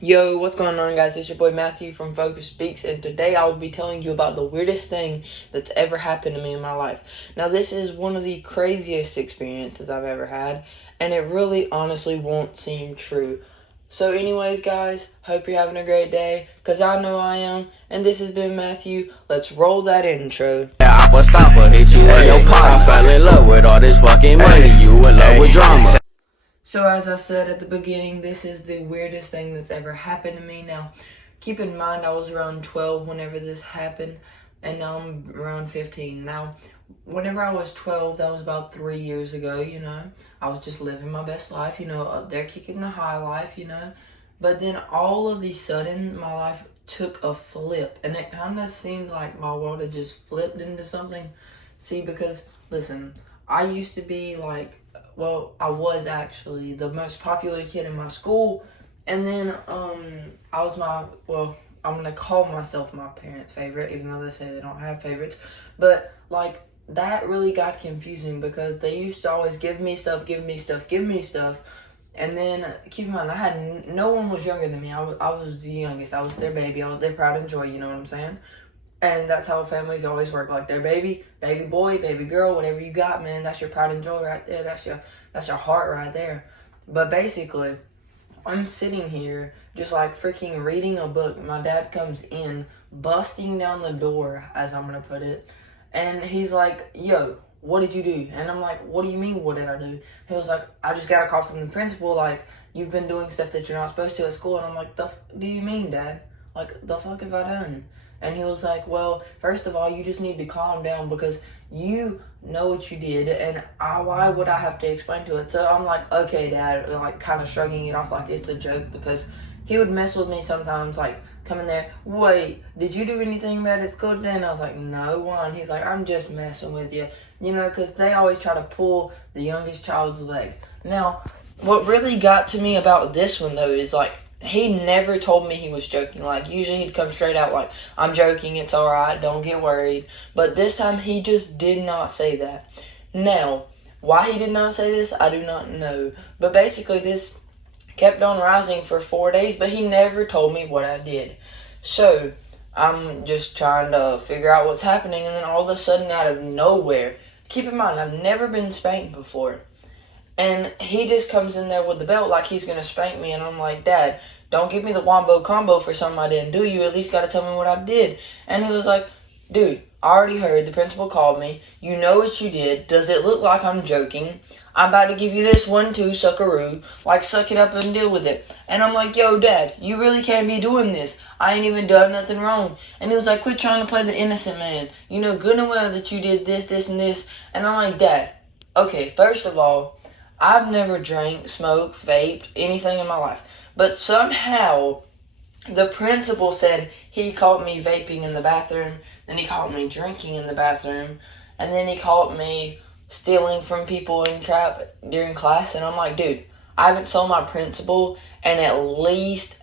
Yo, what's going on, guys? It's your boy Matthew from Focus Speaks, and today I will be telling you about the weirdest thing that's ever happened to me in my life. Now, this is one of the craziest experiences I've ever had, and it really honestly won't seem true. So anyways, guys, hope you're having a great day, because I know I am, and this has been Matthew. Let's roll that intro. I will stop her, hit you in your pot. I fell in love with all this fucking money, you in love with drama. So as I said at the beginning, this is the weirdest thing that's ever happened to me. Now, keep in mind I was around 12 whenever this happened, and now I'm around 15. Now, whenever I was 12, that was about 3 years ago, I was just living my best life, up there kicking the high life, But then all of a sudden, my life took a flip, and it kind of seemed like my world had just flipped into something. See, because, listen, I used to be I was actually the most popular kid in my school, and then I'm gonna call myself my parents' favorite, even though they say they don't have favorites. But that really got confusing because they used to always give me stuff, and then keep in mind no one was younger than me. I was the youngest. I was their baby. I was their pride and joy. You know what I'm saying? And that's how families always work. Like their baby boy, baby girl, whatever you got, man, that's your pride and joy right there. That's your heart right there. But basically, I'm sitting here just like freaking reading a book. My dad comes in, busting down the door, as I'm gonna put it, and he's like, "Yo, what did you do?" And I'm like, "What do you mean, what did I do?" He was like, "I just got a call from the principal, like, you've been doing stuff that you're not supposed to at school." And I'm like, do you mean, Dad? Like, the fuck have I done? And he was like, "Well, first of all, you just need to calm down because you know what you did, and why would I have to explain to it?" So I'm like, "Okay, Dad," like kind of shrugging it off like it's a joke, because he would mess with me sometimes, like come in there, "Wait, did you do anything bad at school today?" And I was like, "No, one." He's like, "I'm just messing with you," because they always try to pull the youngest child's leg. Now, what really got to me about this one though is he never told me he was joking. Like, usually he'd come straight out like, "I'm joking, it's alright, don't get worried." But this time, he just did not say that. Now, why he did not say this, I do not know. But basically, this kept on rising for 4 days, but he never told me what I did. So, I'm just trying to figure out what's happening, and then all of a sudden, out of nowhere, keep in mind, I've never been spanked before. And he just comes in there with the belt like he's going to spank me. And I'm like, "Dad, don't give me the wombo combo for something I didn't do. You at least got to tell me what I did." And he was like, "Dude, I already heard. The principal called me. You know what you did. Does it look like I'm joking? I'm about to give you this 1-2 suckaroo. Like, suck it up and deal with it." And I'm like, "Yo, Dad, you really can't be doing this. I ain't even done nothing wrong." And he was like, "Quit trying to play the innocent man. You know good and well that you did this, this, and this." And I'm like, "Dad, okay, first of all, I've never drank, smoked, vaped, anything in my life. But somehow, the principal said he caught me vaping in the bathroom, then he caught me drinking in the bathroom, and then he caught me stealing from people in trap during class." And I'm like, "Dude, I haven't told my principal in at least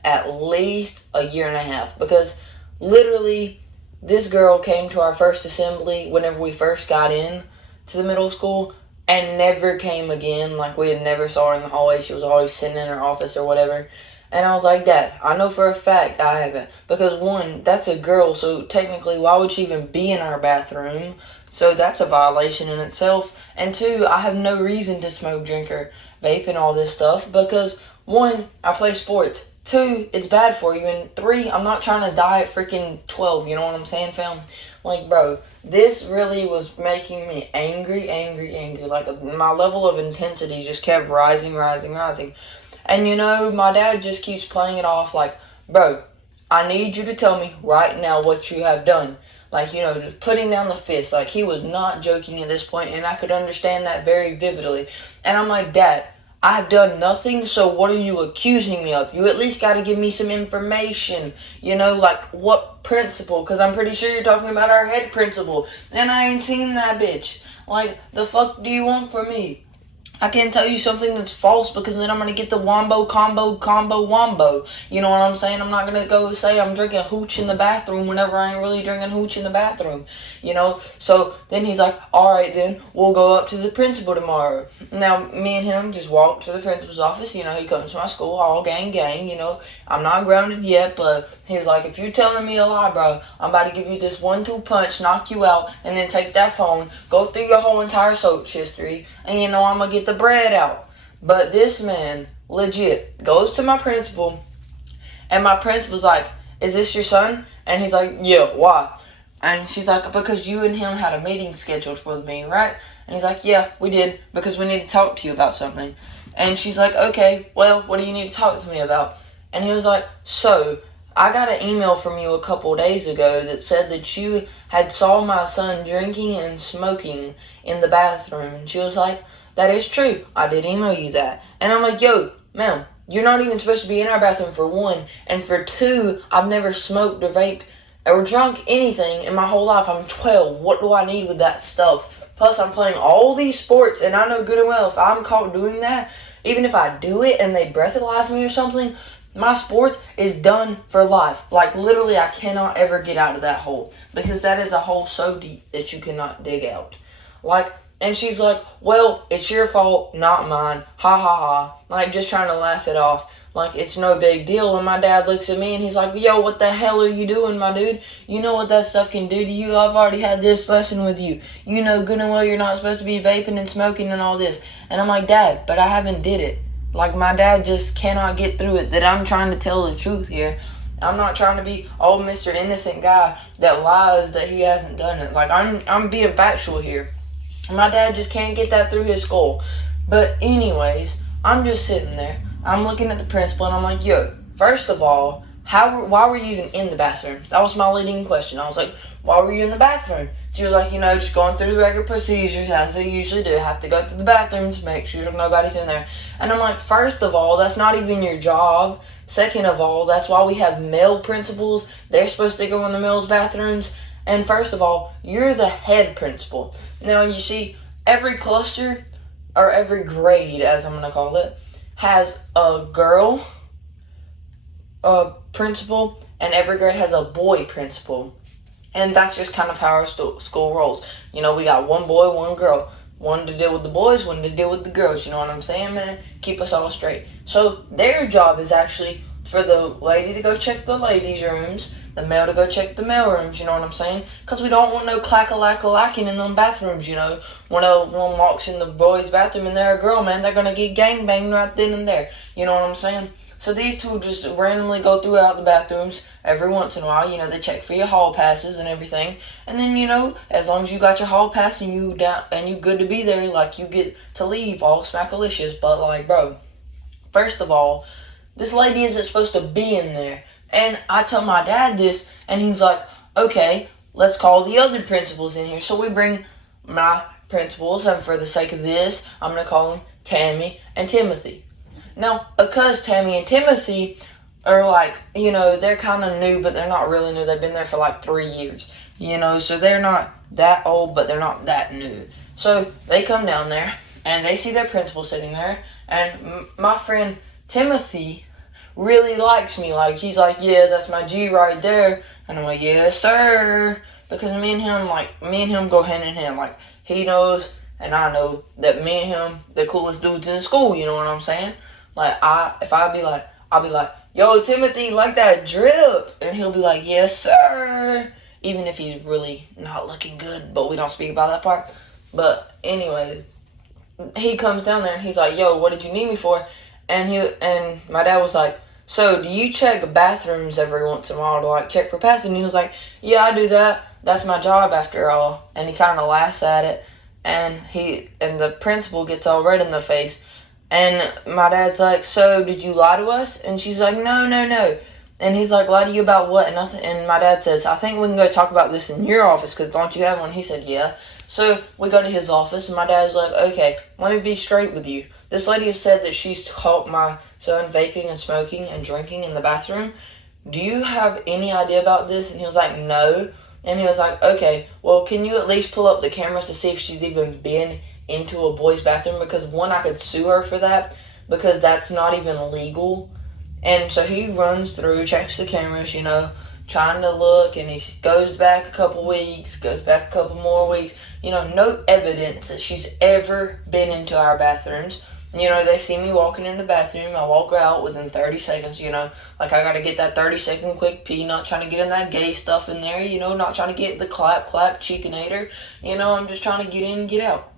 a year and a half. Because literally, this girl came to our first assembly whenever we first got in to the middle school, and never came again. Like, we had never saw her in the hallway. She was always sitting in her office or whatever." And I was like, "Dad, I know for a fact I haven't." Because one, that's a girl, so technically, why would she even be in our bathroom? So that's a violation in itself. And two, I have no reason to smoke, drink, or vape and all this stuff. Because one, I play sports. Two, it's bad for you. And three, I'm not trying to die at freaking 12. You know what I'm saying, fam? Like, bro, this really was making me angry. Like, my level of intensity just kept rising. And my dad just keeps playing it off like, "Bro, I need you to tell me right now what you have done." Like, just putting down the fist. Like, he was not joking at this point, and I could understand that very vividly. And I'm like, "Dad, I've done nothing, so what are you accusing me of? You at least got to give me some information. Like what principal? Because I'm pretty sure you're talking about our head principal, and I ain't seen that bitch. Like, the fuck do you want from me?" I can't tell you something that's false because then I'm going to get the wombo, combo, wombo. You know what I'm saying? I'm not going to go say I'm drinking hooch in the bathroom whenever I ain't really drinking hooch in the bathroom. You know? So then he's like, alright then, we'll go up to the principal tomorrow. Now, me and him just walk to the principal's office. You know, he comes to my school, all gang, you know. I'm not grounded yet, but he's like, if you're telling me a lie, bro, I'm about to give you this 1-2 punch, knock you out, and then take that phone, go through your whole entire search history, and you know I'm going to get the bread out. But this man, legit, goes to my principal, and my principal's like, is this your son? And he's like, yeah, why? And she's like, because you and him had a meeting scheduled for me, right? And he's like, yeah, we did, because we need to talk to you about something. And she's like, okay, well, what do you need to talk to me about? And he was like, so, I got an email from you a couple days ago that said that you had saw my son drinking and smoking in the bathroom. And she was like, that is true. I did email you that. And I'm like, yo, ma'am, you're not even supposed to be in our bathroom for 1. And for 2, I've never smoked or vaped or drunk anything in my whole life. I'm 12. What do I need with that stuff? Plus, I'm playing all these sports, and I know good and well if I'm caught doing that, even if I do it and they breathalyze me or something, my sports is done for life. Like, literally, I cannot ever get out of that hole. Because that is a hole so deep that you cannot dig out. Like, and she's like, well, it's your fault, not mine. Ha ha ha. Like, just trying to laugh it off. Like, it's no big deal. And my dad looks at me and he's like, yo, what the hell are you doing, my dude? You know what that stuff can do to you? I've already had this lesson with you. You know good and well you're not supposed to be vaping and smoking and all this. And I'm like, Dad, but I haven't did it. Like, my dad just cannot get through it that I'm trying to tell the truth here. I'm not trying to be old Mr. Innocent guy that lies that he hasn't done it. Like, I'm being factual here. My dad just can't get that through his skull. But anyways, I'm just sitting there. I'm looking at the principal and I'm like, yo, first of all, why were you even in the bathroom? That was my leading question. I was like, why were you in the bathroom? She was like, you know, just going through the regular procedures as they usually do. Have to go through the bathrooms, make sure nobody's in there. And I'm like, first of all, that's not even your job. Second of all, that's why we have male principals. They're supposed to go in the male's bathrooms. And first of all, you're the head principal. Now, you see, every cluster, or every grade, as I'm going to call it, has a girl principal, and every grade has a boy principal. And that's just kind of how our school rolls. You know, we got one boy, one girl. One to deal with the boys, one to deal with the girls. You know what I'm saying, man? Keep us all straight. So their job is actually for the lady to go check the ladies' rooms, the male to go check the male rooms, you know what I'm saying? Because we don't want no clack-a-lack-a-lacking in them bathrooms, you know? When one walks in the boys' bathroom and they're a girl, man, they're going to get gangbanged right then and there. You know what I'm saying? So these two just randomly go throughout the bathrooms every once in a while. You know, they check for your hall passes and everything. And then, you know, as long as you got your hall pass and you good to be there, like, you get to leave all smackalicious. But, like, bro, first of all, this lady isn't supposed to be in there. And I tell my dad this, and he's like, okay, let's call the other principals in here. So we bring my principals, and for the sake of this, I'm going to call them Tammy and Timothy. Now, because Tammy and Timothy are like, you know, they're kind of new, but they're not really new. They've been there for like 3 years, you know, so they're not that old, but they're not that new. So they come down there, and they see their principal sitting there, and my friend Timothy really likes me. Like, he's like, yeah, that's my G right there. And I'm like, yes, sir. Because me and him go hand in hand. Like, he knows and I know that me and him, the coolest dudes in school, you know what I'm saying? Like, I'll be like, yo, Timothy, like that drip? And he'll be like, yes, sir. Even if he's really not looking good, but we don't speak about that part. But anyways, he comes down there and he's like, yo, what did you need me for? And my dad was like, so do you check bathrooms every once in a while to like check for passes? And he was like, yeah, I do that. That's my job after all. And he kind of laughs at it. And the principal gets all red in the face. And my dad's like, so did you lie to us? And she's like, no. And he's like, lie to you about what? And my dad says, I think we can go talk about this in your office, because don't you have one? He said, yeah. So we go to his office, and my dad's like, okay, let me be straight with you. This lady has said that she's caught my son vaping and smoking and drinking in the bathroom. Do you have any idea about this? And he was like, no. And he was like, okay, well, can you at least pull up the cameras to see if she's even been into a boy's bathroom, because one, I could sue her for that, because that's not even legal. And so he runs through, checks the cameras, you know, trying to look, and he goes back a couple weeks, goes back a couple more weeks, you know, no evidence that she's ever been into our bathrooms. You know, they see me walking in the bathroom, I walk out within 30 seconds, you know, like I gotta get that 30-second quick pee, not trying to get in that gay stuff in there, you know, not trying to get the clap, chicanator, you know, I'm just trying to get in and get out.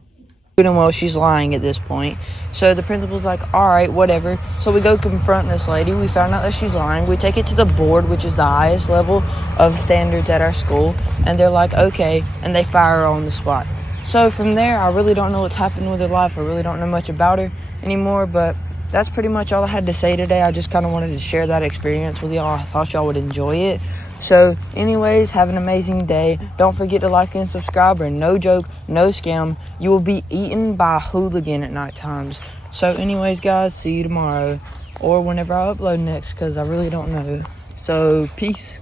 And well, she's lying at this point. So the principal's like, all right, whatever. So we go confront this lady. We found out that she's lying. We take it to the board, which is the highest level of standards at our school. And they're like, okay. And they fire her on the spot. So from there, I really don't know what's happened with her life. I really don't know much about her anymore. But that's pretty much all I had to say today. I just kind of wanted to share that experience with y'all. I thought y'all would enjoy it. So anyways, have an amazing day. Don't forget to like and subscribe, or no joke, no scam, you will be eaten by a hooligan at night times. So anyways, guys, see you tomorrow, or whenever I upload next, because I really don't know. So peace.